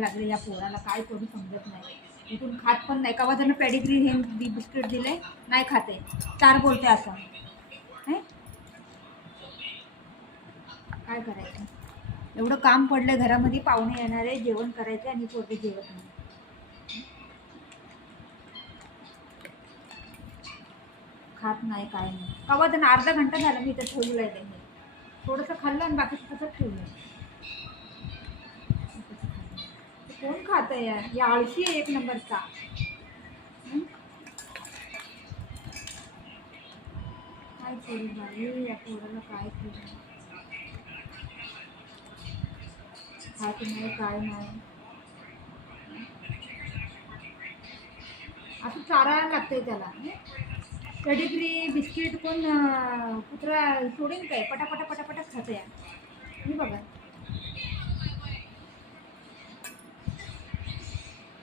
लागले या पोराला, काय करू समजत नाही. इथून खात पण नाही. कवा जण पेडिग्री हे बिस्किट दिले नाही खाते, 4 बोलते असं. काय करायचं. एवढं काम पडलंय घरामध्ये, पाहुणे येणारे, जेवण करायचे आणि पोरगे जेवत नाही. खात नाही काय नाही. कवा जण अर्धा घंटा झाला मी इथं ठेवलं आहे. त्याने थोडंसं खाल्लं आणि बाकीचं तसंच ठेवलं. कोण खात आहे यार, या आळशी आहे एक नंबरचा. काय करू बाई या पोराला, काय करू. खात नाही काय नाही, असं चारायला लागतंय त्याला. पेडिग्री बिस्किट कोण कुत्रा सोडेन काय, पटापटा पटापटाच खातं या. मी बघा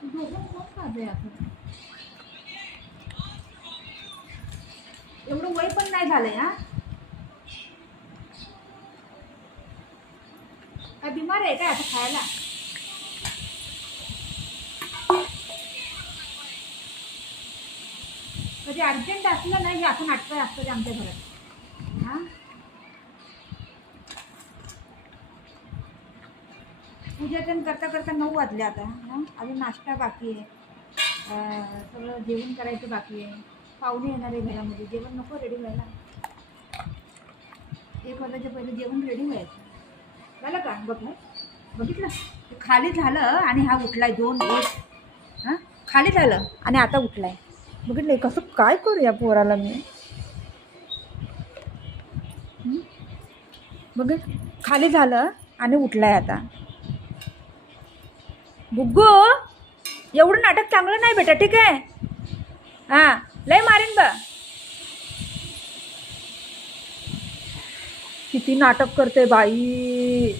दोघं कोण खातं आहे असं. एवढं वय पण नाही झालंय. काय बिमार आहे काय असं खायला. कधी अर्जंट असलं नाही, असं नाटकं असतं आमच्या घरात. हां पूजा पण करता करता 9 वाजले आता. अजून नाश्ता बाकी आहे, सगळं जेवण करायचं बाकी आहे. पाहुणे येणार आहे घरामध्ये, जेवण नको रेडी व्हायला. 1 वाजायच्या पहिले जेवण रेडी व्हायचं. झालं का बघ, बघितलं खाली झालं आणि हा उठलाय 2-1. खाली झालं आणि आता उठलाय. बघितलं कसं. काय करू या पोराला मी. बघ खाली झालं आणि उठलाय आता. बुग्गू एवढं नाटक चांगलं नाही बेटा, ठीक आहे. लय मारीन बा. किती नाटक करते बाई.